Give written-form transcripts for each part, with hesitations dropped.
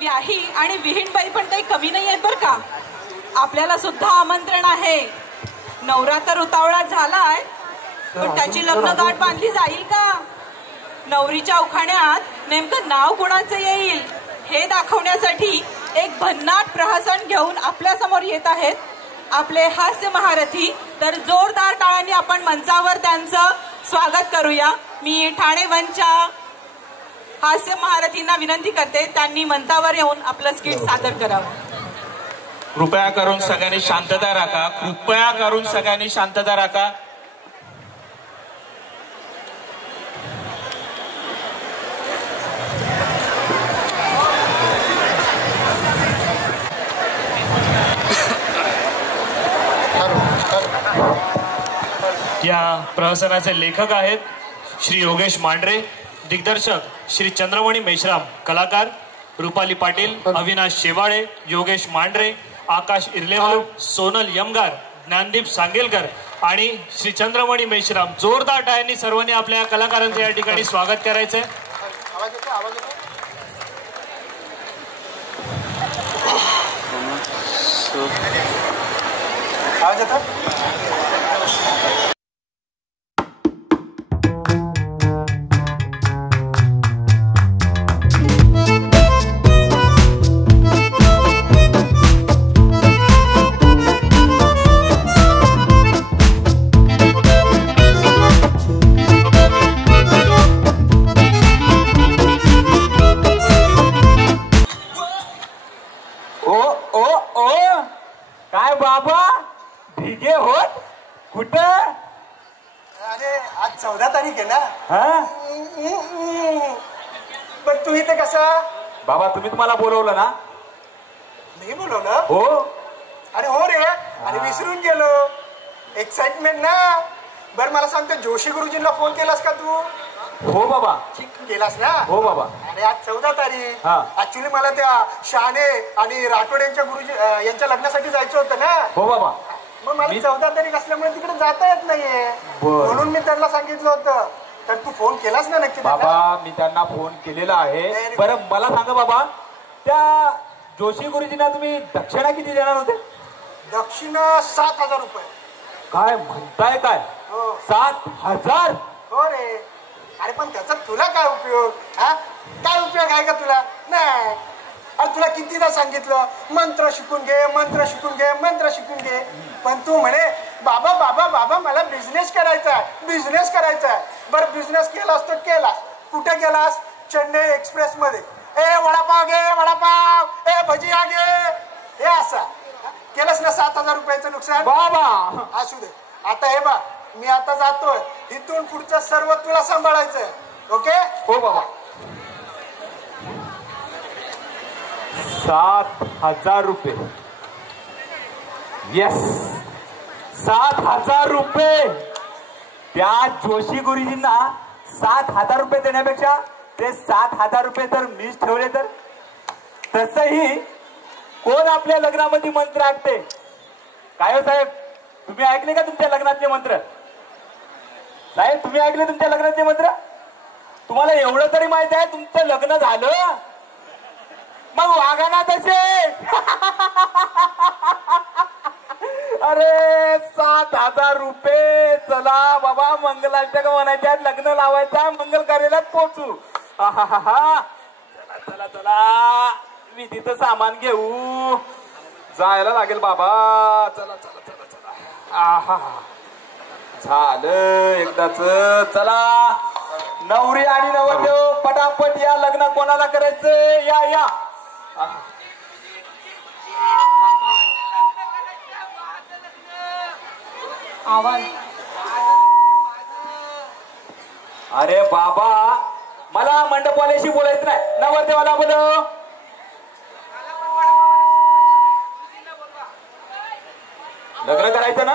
व्याही आणि विहीणबाई पण काही कमी नाही आहेत बरं का. आपल्याला सुद्धा आमंत्रण आहे. नवरा तर उतावळा झालाय, पण त्याची लग्न गाठ बांधली जाईल का? नवरीच्या उखाण्यात नेमकं नाव कुणाचं येईल हे दाखवण्यासाठी एक भन्नाट प्रहसन घेऊन आपल्या समोर येत आहेत आपले हास्य महारथी. तर जोरदार टाळ्यांनी आपण मंचावर त्यांचं स्वागत करूया. मी ठाणे वनच्या हास्य महारथींना विनंती करते त्यांनी मंचावर येऊन आपलं स्किट सादर करावं. कृपया करून सगळ्यांनी शांतता राखा. कृपया करून सगळ्यांनी शांतता राखा. या प्रहसनाचे लेखक आहेत श्री योगेश मांढरे, दिग्दर्शक श्री चंद्रमणी मेश्राम, कलाकार रुपाली पाटील, अविनाश शेवाळे, योगेश मांढरे, आकाश इर्लेवाल, सोनल यमगार, ज्ञानदीप सांगेलकर आणि श्री चंद्रमणी मेश्राम. जोरदार टाळ्यांनी सर्वांनी आपल्या कलाकारांचं या ठिकाणी स्वागत करायचंय. काय बाबा भिगे होत कुठं? अरे आज 14 तारीख आहे ना. हा पण तू इथे कसा? बाबा तुम्ही तुम्हाला बोलवलं ना. मी बोलवलं? हो. अरे हो रे. अरे विसरून गेलो. एक्साइटमेंट ना. बरं मला सांगतो जोशी गुरुजींना फोन केलास का तू? हो बाबा. केलास ना. हो बाबा. अरे आज 14 तारीख. हा. ऍक्च्युली मला त्या शहाणे आणि राठोड यांच्या गुरुजी यांच्या लग्नासाठी जायचं होतं ना. हो बाबा. मग मला 14 तारीख असल्यामुळे तिकडे जाता येत नाहीये. म्हणून मी त्यांना सांगितलं होतं. तर तू फोन केलास ना नक्की? बाबा मी त्यांना फोन केलेला आहे. बरं मला सांगा बाबा, त्या जोशी गुरुजींना तुम्ही दक्षिणा किती देणार होते? दक्षिणा 7,000 रुपये. काय म्हणताय काय? हो. 7,000? हो रे. अरे पण त्याचा तुला काय उपयोग? हा काय उपयोग आहे का तुला? नाही. अरे तुला कितीदा सांगितलं मंत्र शिकून घे, मंत्र शिकून घे, मंत्र शिकून घे. पण तू म्हणे बाबा बाबा बाबा मला बिझनेस करायचा आहे, बिझनेस करायचा आहे. बरं बिझनेस केलास तर केलास. कुठे गेलास? चेन्नई एक्सप्रेस मध्ये. ए वडापाव घे, वडापाव. ए भजिया घे. हे असा केलंस ना 7,000 रुपयाचं नुकसान. बाबा असू दे. आता हे बा मी आता जातोय. इथून पुढचं सर्व तुला सांभाळायचंय. ओके? हो बाबा. 7,000 रुपये. येस 7,000 रुपये. त्या जोशी गुरुजींना 7,000 रुपये देण्यापेक्षा ते 7,000 रुपये जर मीच ठेवले तर. तसही कोण आपल्या लग्नामध्ये मंत्र ऐकते? काय हो साहेब, तुम्ही ऐकले का तुमच्या लग्नातले मंत्र? साहेब तुम्ही ऐकले तुमच्या लग्नातले मंत्र? तुम्हाला एवढं तरी माहित आहे तुमचं लग्न झालं, मग वागा ना तसे. अरे 7,000 रुपये. चला बाबा मंगलाष्टक म्हणायच्या, लग्न लावायचा, मंगल कार्यालयात पोहोचू. चला चला चला विधीचं सामान घेऊ, जायला लागेल बाबा. चला चला चला चला. आहा झालं एकदाच. चला नवरी आणि नवरदेव पटापट या. लग्न कोणाला करायचं? या या. आवाज. अरे बाबा मला मंडपवाल्याशी बोलायचं नाही, नवरदेवाला बोलव. लग्न करायचं ना?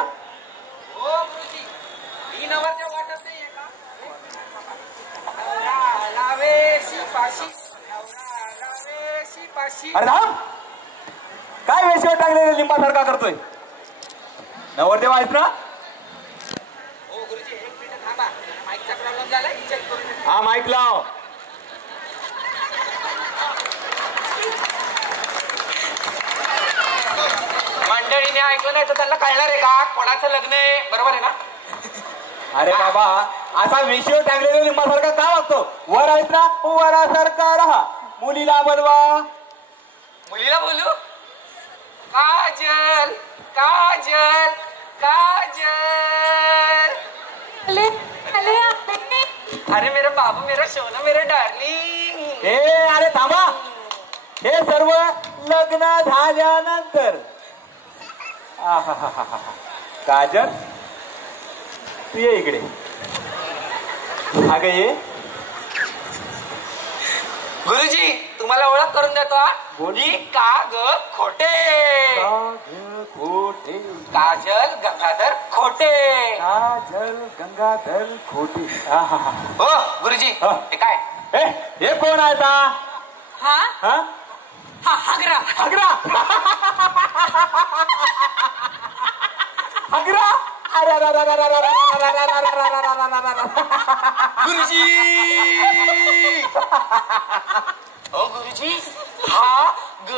अरे राम काय वेशीवर टाकलेलं लिंबासारखा करतोय? नवरदेव आहेस ना? हा माईक लाव. तिने ऐकलं नाही तर त्यांना कळणार आहे का कोणाचं लग्न आहे? बरोबर आहे ना? अरे बाबा असा विषय टाकलेला निंबासारखा का वागतो? वर आहेत ना वरासारखा राहा, मुलीला बोलवा. मुलीला बोलू? काजल काजल काजल. अरे मेरा बाबू, मेरा सोना, मेरा डार्लिंग. अरे थांबा, हे सर्व लग्न झाल्यानंतर. आहाहाहा. काजल तू ये इकडे. अगं ये. गुरुजी तुम्हाला ओळख करून देतो हा. बोल. ही कागद खोटे. खोटे. काजल गंगाधर खोटे. काजल गंगाधर खोटे. हो गुरुजी हा. हे काय? हे कोण आहे आता? हा हा हा हागरा. हगरा. हगरा. अरे गुरुजी ओ गुरुजी हा ग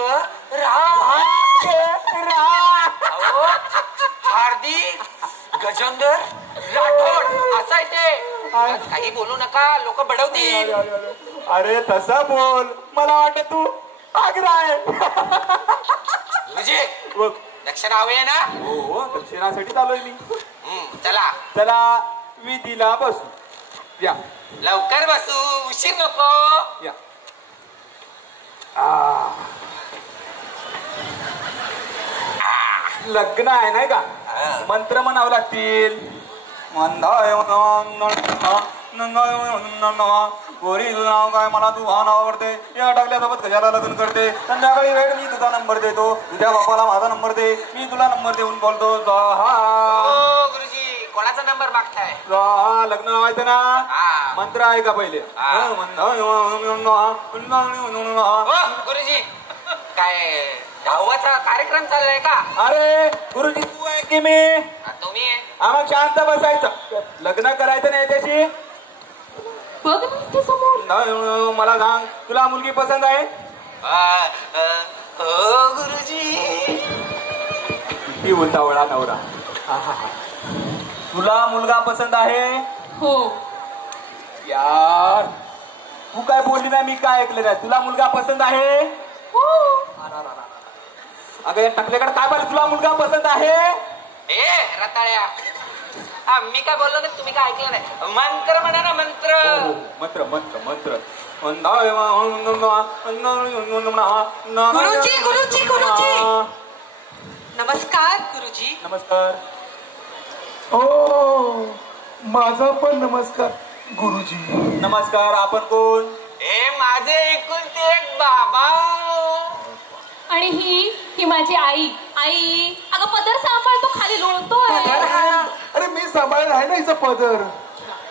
रा. अहो, हार्दिक गजेंद्र राठोड असं आहे ते. काही बोलू नका, लोक बडवतील. अरे तसा बोल, मला वाटत तू आग्रा आहे. गुरुजी दक्षिणा हवी आहे ना? हो दक्षिणासाठी चालूय मी. चला चला विधीला बसू. या लवकर बसू, उशीर नको. या. लग्न आहे नाही का? मंत्र म्हणावं लागतील. गोरी तुझं नाव काय? मला तू हा नाव आवडते. या टाकल्यासोबत कशाला लग्न करते? संध्याकाळी वेळ मी तुझा नंबर देतो. तुझ्या बापाला माझा नंबर दे. मी तुला नंबर देऊन बोलतो. हो गुरुजी कोणाचा नंबर मागताय? लग्न व्हायचं ना? मंत्र आहे का पहिले? हो गुरुजी काय धावाचा कार्यक्रम चाललाय का? अरे गुरुजी तू आहे की मी? तुम्ही आहे. मग शांत बसायचं. लग्न करायचं नाही त्याशी. बघ ना इथे समोर. मला सांग, तुला मुलगी पसंत आहे? हो गुरुजी. किती उतावळा नवरा. तुला मुलगा पसंत आहे? हो. यार तू काय बोलली ना, मी काय ऐकलं नाही. तुला मुलगा पसंत आहे? हो. अगं या टकल्याकडे काय पाहिजे? तुला मुलगा पसंत आहे? ए रताळ्या, मी काय बोललो नाही, तुम्ही काय ऐकलं नाही. मंत्र म्हणा ना मंत्र. मंत्र मंत्र मंत्र. गुरुजी गुरुजी गुरुजी नमस्कार. गुरुजी नमस्कार. ओ माझा पण नमस्कार गुरुजी. नमस्कार. आपण कोण? ए माझे एकुलते एक बाबा. आणि ही माझी आई. आई अगं पदर सांभाळ, तो खाली लोळतोय. अरे मी सांभाळणार आहे ना हिचा पदर.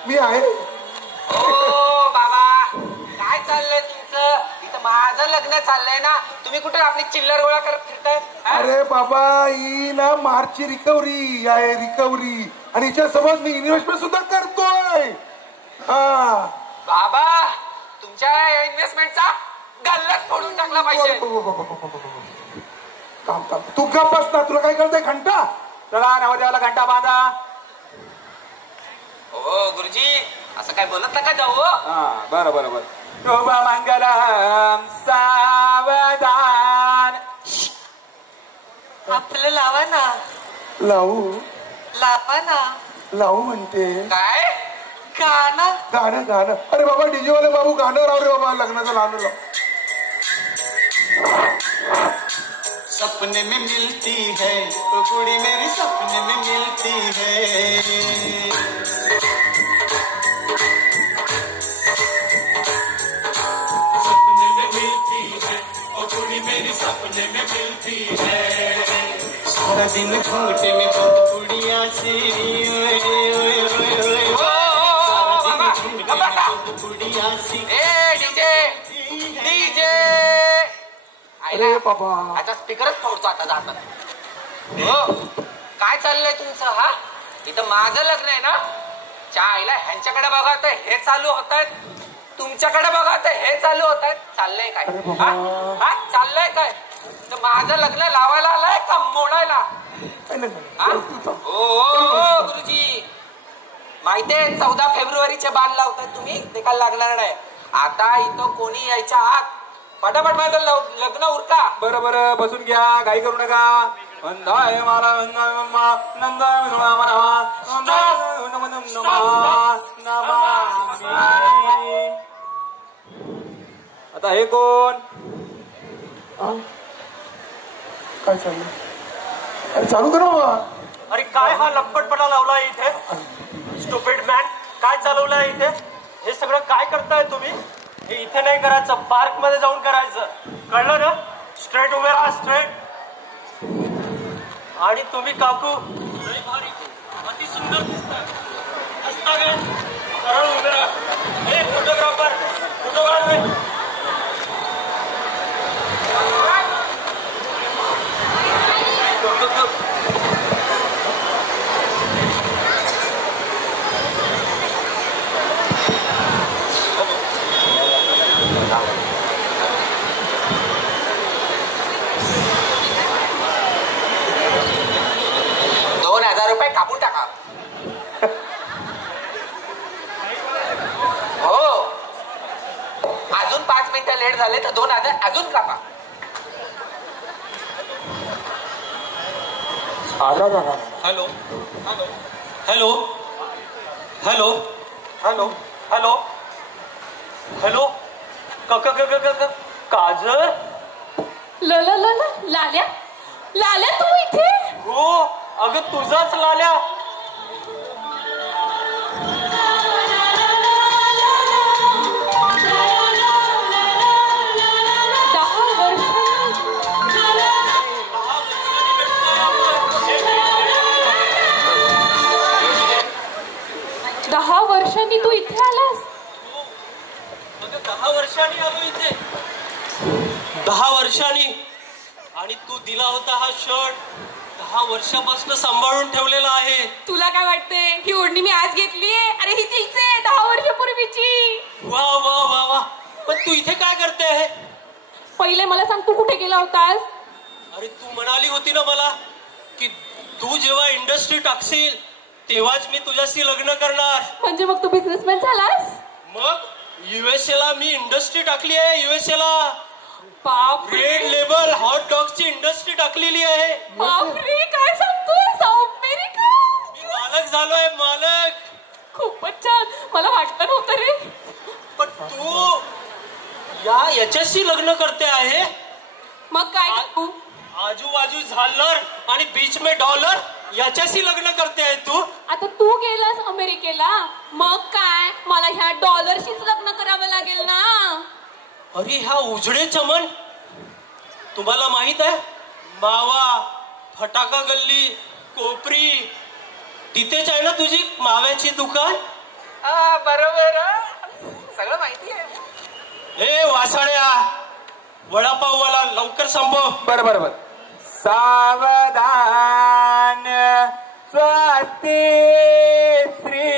मी आहे. ओ बाबा काय चाललंय तुमचं? इथं माझं लग्न चाललंय ना, तुम्ही कुठे आपली चिल्लर गोळा करत फिरताय? अरे बाबा ही ना मार्चची रिकव्हरी आहे, रिकव्हरी. आणि हिच्या समोर मी इन्व्हेस्टमेंट सुद्धा करतोय. हा बाबा तुमच्या इन्व्हेस्टमेंटचा गल्लाच फोडून टाकला पाहिजे. तू गप्प बस ना. तुला काय करताय घंटा? चला नवरदेवाला घंटा बांधा. हो गुरुजी असं काय बोलत नका जाऊ. बरं बरं बरं. शुभ मंगलम सावधान. आपलं लावा ना. लावू लावा ना. लावू म्हणते. काय गाणं. गाणं गाणं. अरे बाबा डीजे वाले बाबू गाणं राव रे बाबा. लग्नाचं लावलं लाव. सपने में मिलती है तो कुड़ी मेरी सपने में मिलती है. सपने में मिलती है ओ कुड़ी मेरी सपने में मिलती है. सारा दिन घूंघटे में बंद कुड़िया सी. कुड़िया सी. ए डीजे डीजे. अरे बाबा आता स्पीकरच फोडतो आता जातात. हो काय चाललंय तुमचं? हा इथं माझं लग्न आहे ना. आईला ह्यांच्याकडे बघा तर हे चालू होत आहेत, तुमच्याकडे बघा तर हे चालू होत आहेत. चाललंय काय? हा चाललंय काय? तर माझं लग्न लावायला आलंय का मोडायला? हा? ओ गुरुजी, माहितीये 14 फेब्रुवारीचे बाण लावतात तुम्ही, ते काय लागणार नाही. आता इथं कोणी यायच्या आत पटापट माझं लग्न उरका. बरं बरं, बसून घ्या, काही करू नका. अंधाय मला आता हे कोण? काय चाललं? अरे चालू करा बाबा. अरे काय हा लपटपणा लावलाय इथे? स्टुपिड मॅन, काय चालवलंय इथे? हे सगळं काय करताय तुम्ही? हे इथे नाही करायचं, पार्क मध्ये जाऊन करायचं, कळलं ना? स्ट्रेट उभे राहा, स्ट्रेट. आणि तुम्ही काकू लय भारी, अति सुंदर दिसताय. असता काय सरळ उभे राहा. हे फोटोग्राफर, फोटो काढ. ₹2000 कापून टाका. हो, अजून 5 मिनिटं लेट झाले तर 2000 अजून कापा. Hello hello hello hello hello hello hello Kajal. लाल्या लाल्या, तू इथे? हो अगं, तुझाच लाल्या. दहा वर्षांनी तू इथे आलास? अगं 10 वर्षांनी आलो इथे, 10 वर्षांनी. आणि तू दिला होता हा शर्ट 10 वर्षापासून सांभाळून ठेवलेला आहे. तुला काय वाटतंय ही ओढणी मी आज घेतलीये? अरे ही तीच आहे 10 वर्षापूर्वीची. वा वा वा वा. पण तू इथे काय करते? पहिले मला सांग, तू कुठे गेला होतास? अरे तू म्हणाली होती ना मला की तू जेव्हा इंडस्ट्री टाकशील तेव्हाच मी तुझ्याशी लग्न करणार. म्हणजे मग तू बिझनेसमॅन झालास? मग USA ला मी इंडस्ट्री टाकली आहे. USA ला बापरे, रेड लेबल हॉट डॉगची इंडस्ट्री टाकलेली आहे. बापरे, काय सांगतोस? अमेरिका, मी मालक झालोय, मालक. खूपच छान. मला वाटलं नव्हतं रे. पण तू याच्याशी लग्न करते आहे? मग काय तू? आजूबाजू झालर आणि बीच में डॉलर याच्याशी लग्न करते आहे तू? आता तू गेलास अमेरिकेला, मग काय मला ह्या डॉलरशीच लग्न करावं लागेल ना? अरे ह्या उजडे चमन, तुम्हाला माहित आहे मावा, फटाका गल्ली, कोपरी, तिथेच आहे ना तुझी माव्याची दुकान? बरोबर, सगळं माहिती आहे. हे वासाड्या, वडापाववाला, लवकर संपव. बरं बरं बरं. सावधान स्वस्ति श्री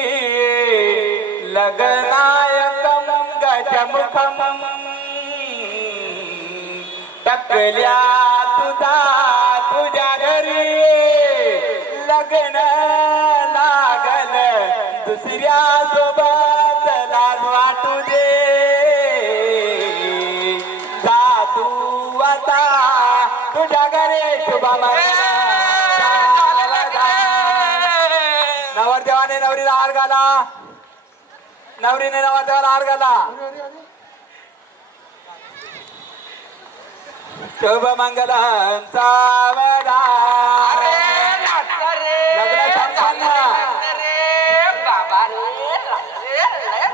लग्नायकम गजमुखम टकल्या तुझ्या घरी लग्न लागल दुसऱ्या सोबत लाज वाटू दे. जा तू आता तुझ्या घरी शुभा नवरदेवाने नवरीला हार घाला, नवरीने नवरदेवाला हार घाला. शुभ मंगल सावधान. लग्न संपन्न.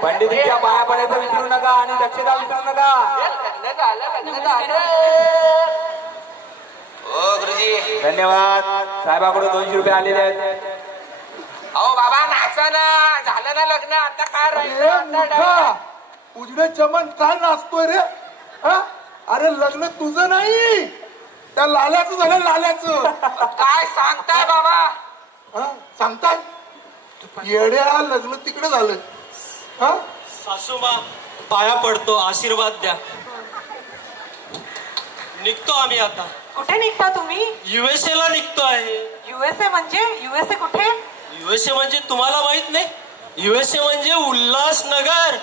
पंडितीच्या पाया पडायचं विसरू नका आणि दक्षिणा विसरू नका. हो गुरुजी, धन्यवाद. साहेबाकडून 200 रुपये आलेले आहेत. अहो बाबा नाचा ना, झालं ना लग्न, आता काय राहिलं? उजडे चमन काय नाचतोय रे? हा? अरे लग्न तुझं नाही, त्या लाल्याचं झालं, लाल्याचं. काय सांगताय बाबा? हा? सांगताय? येड्या, लग्न तिकडे झालं. हा? सासूमा पाया पडतो, आशीर्वाद द्या. निघतो आम्ही आता. कुठे निघता तुम्ही? USA ला निघतो आहे. USA म्हणजे USA कुठे? USA म्हणजे तुम्हाला माहित नाही? USA म्हणजे उल्हासनगर.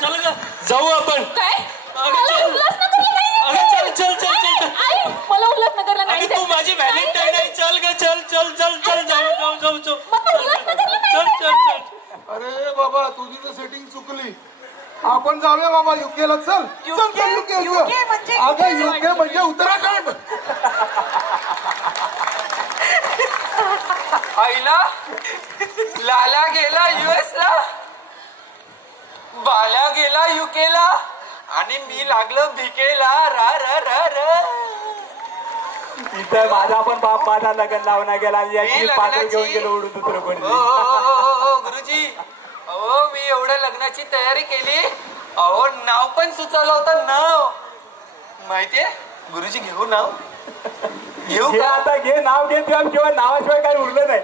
चल ग जाऊ आपण. काय? अगं मला चल. उल्हासनगरला नाही अगं जायचंय. चल चल चल चल. आई, मला उल्हासनगरला नाही अगं तू जायचंय. माझी व्हॅलेंटाईन आहे. चल ग चल चल चल चल जाऊ जाऊ जाऊ जाऊ. मग उल्हासनगरला नाही चल चल जायचंय. चल. अरे बाबा तुझी तर सेटिंग चुकली. आपण जाऊया बाबा युकेला. चल चल चल UK म्हणजे? अगं युके म्हणजे उत्तराखंड. आईला लाला गेला US ला, बाला गेला UK ला आणि मी लागलो भिकेला. रा रा रा रा. इथं माझा पण बाप माझा लग्न लावला गेला आणि याची मी पात्र लग्नाची- घेऊन गेलो उडून दुसरं कोणी. ओ गुरुजी, अहो मी एवढ्या लग्नाची तयारी केली. अहो नाव पण सुचवलं होतं. नाव माहितीये गुरुजी? घेऊ नाव? घेऊ घे का? आता घे नाव घे तुझ्या किंवा नावाशिवाय काही उरलं नाही.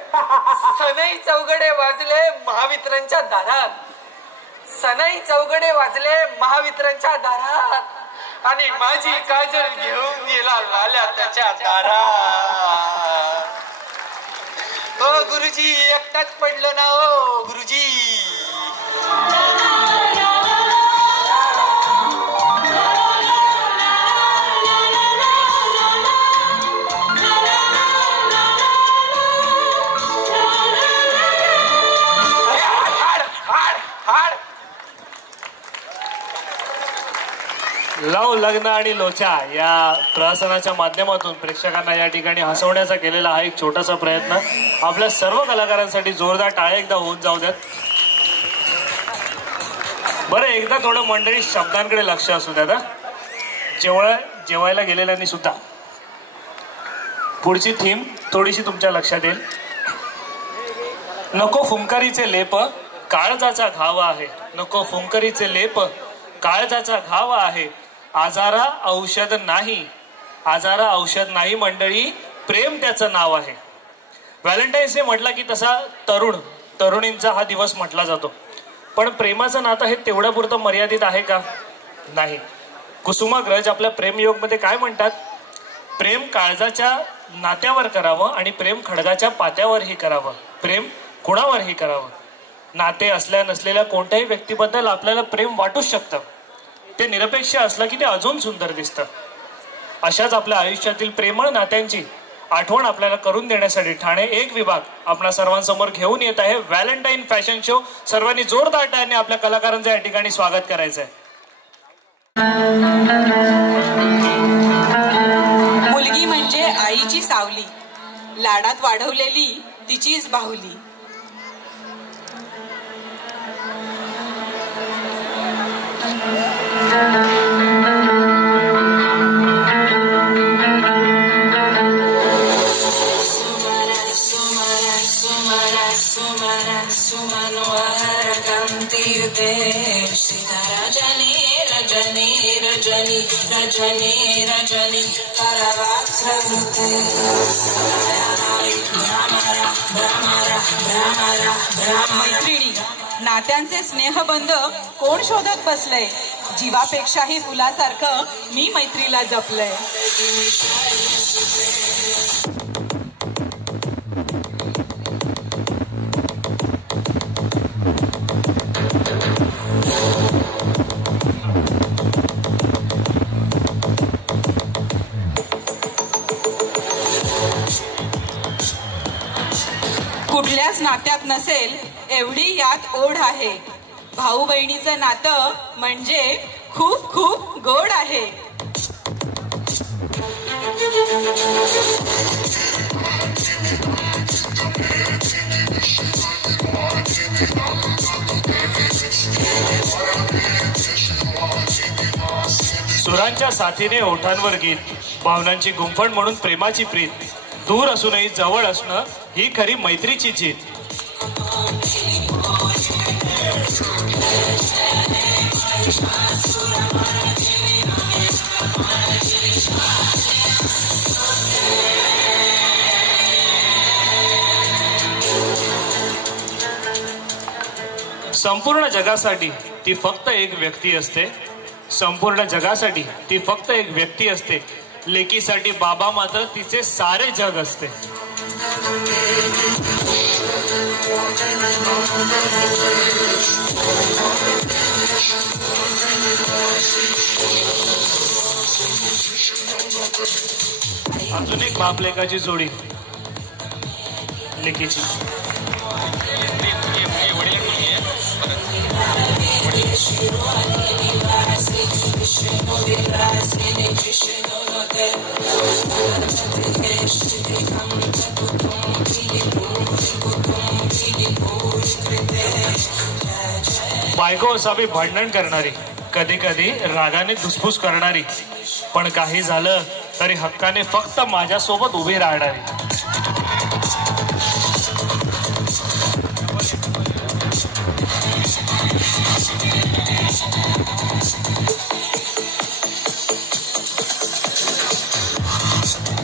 सनई चौघडे वाजले महावितरणच्या दारात. सनई चौघडे वाजले महावितरणच्या दारात आणि माझी काजल घेऊन गेला लाल्या त्याच्या दारात. ओ गुरुजी एकटाच पडलो ना. ओ गुरुजी. लव लग्न आणि लोचा या प्रहसनाच्या माध्यमातून प्रेक्षकांना या ठिकाणी हसवण्याचा केलेला हा एक छोटासा प्रयत्न आपल्या सर्व कलाकारांसाठी जोरदार टाळ्या एकदा होऊन जाऊ द्यात. बरं एकदा थोडं मंडळी शब्दांकडे लक्ष असू द्या. जेवायला गेलेल्यांनी सुद्धा पुढची थीम थोडीशी तुमच्या लक्षात येईल. नको फुंकारीचे लेप काळजाचा घाव आहे. नको फुंकारीचे लेप काळजाचा घाव आहे. आजारा औषध नाही. आजारा औषध नाही मंडळी, प्रेम त्याचं नाव आहे. व्हॅलेंटाईन्स डे म्हटला की तसा तरुणींचा हा दिवस म्हटला जातो. पण प्रेमाचं नातं हे तेवढ्या पुरतं मर्यादित आहे का? नाही. कुसुमाग्रज आपल्या प्रेमयोगमध्ये काय म्हणतात? प्रेम काळजाच्या नात्यावर करावं आणि प्रेम खडगाच्या पात्यावरही करावं. प्रेम कुणावरही करावं. नाते असल्या नसलेल्या कोणत्याही व्यक्तीबद्दल आपल्याला प्रेम वाटूच शकतं. ते निरपेक्ष असलं की ते अजून सुंदर दिसतं. अशाच आपल्या आयुष्यातील प्रेमळ नात्यांची आठवण आपल्याला करून देण्यासाठी ठाणे एक विभाग आपल्या सर्वांसमोर घेऊन येत आहे व्हॅलेंटाईन फॅशन शो. सर्वांनी जोरदार टाळ्यांनी आपल्या कलाकारांचं या ठिकाणी स्वागत करायचंय. मुलगी म्हणजे आईची सावली, लाडात वाढवलेली तिचीच बाहुली. मैत्रिणी, नात्यांचे स्नेहबंध कोण शोधत बसलंय? जीवापेक्षाही फुलासारखं मी मैत्रीला जपलंय. कुठल्याच नात्यात नसेल एवढी यात ओढ आहे. भाऊ बहिणीचं नातं म्हणजे खूप खूप गोड आहे. सुरांच्या साथीने ओठांवर गीत, भावनांची गुंफण म्हणून प्रेमाची प्रीत, दूर असूनही जवळ असणं ही खरी मैत्रीची जीत. संपूर्ण जगासाठी ती फक्त एक व्यक्ती असते. संपूर्ण जगासाठी ती फक्त एक व्यक्ती असते. लेकीसाठी बाबा मात्र तिचे सारे जग असते. अजून एक बाप लेकाची जोडी लेकीची. बायको असावी भांडण करणारी, कधी कधी रागाने धुसफूस करणारी, पण काही झालं तरी हक्काने फक्त माझ्यासोबत उभी राहणारी.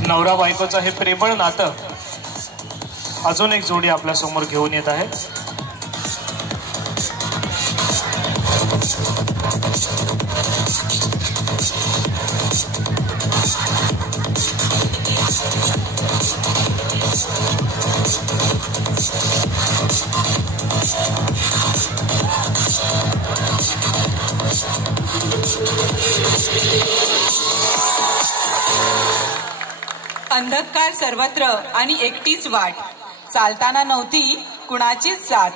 नवरा बायकोचं हे प्रेमळ नातं अजून एक जोडी आपल्या समोर घेऊन येत आहे. अंधकार सर्वत्र आणि एकटीच वाट, चालताना नव्हती कुणाचीच साथ.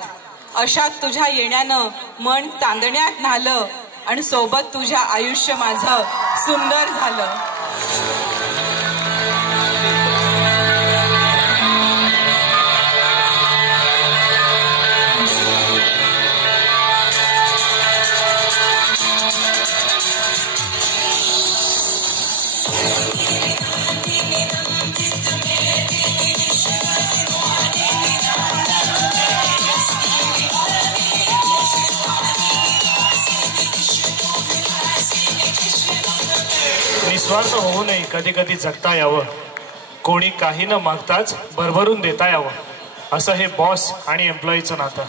अशात तुझ्या येण्यानं मन चांदण्यात न्हालं आणि सोबत तुझ्या आयुष्य माझं सुंदर झालं. निस्वार्थ होऊ नये, कधी कधी जगता यावं, कोणी काही न मागताच भरभरून देता यावं, असं हे बॉस आणि एम्प्लॉईचं नातं.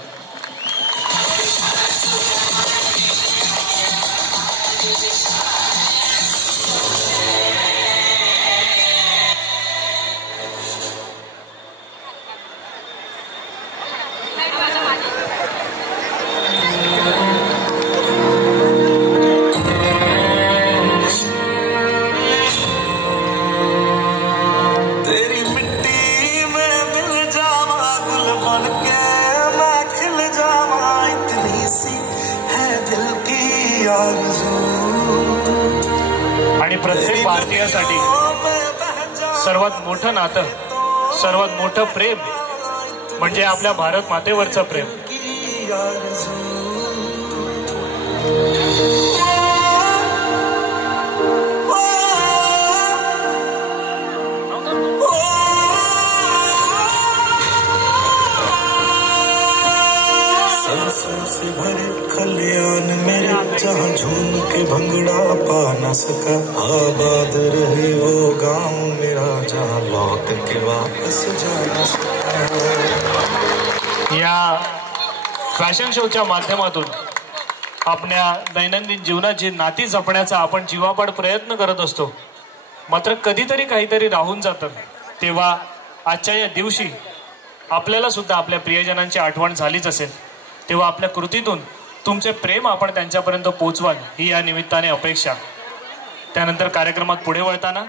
आणि प्रत्येक भारतीयासाठी सर्वात मोठं नातं, सर्वात मोठं प्रेम म्हणजे आपल्या भारत मातेवरचं प्रेम. से भरे खलियान मेरे, जहाँ झूम के भंगड़ा पा न सका, आबाद रहे वो गांव मेरा, जहाँ लौट के वापस जा न सका. या फॅशन शोच्या माध्यमातून आपल्या दैनंदिन जीवनाची नाती जपण्याचा आपण जीवापाड प्रयत्न करत असतो. मात्र कधीतरी काहीतरी राहून जातं, तेव्हा आजच्या या दिवशी आपल्याला सुद्धा आपल्या प्रियजनांची आठवण झालीच असेल, तेव्हा आपल्या कृतीतून तुमचे प्रेम आपण त्यांच्यापर्यंत पोहोचवाल ही या निमित्ताने अपेक्षा. त्यानंतर कार्यक्रमात पुढे वळताना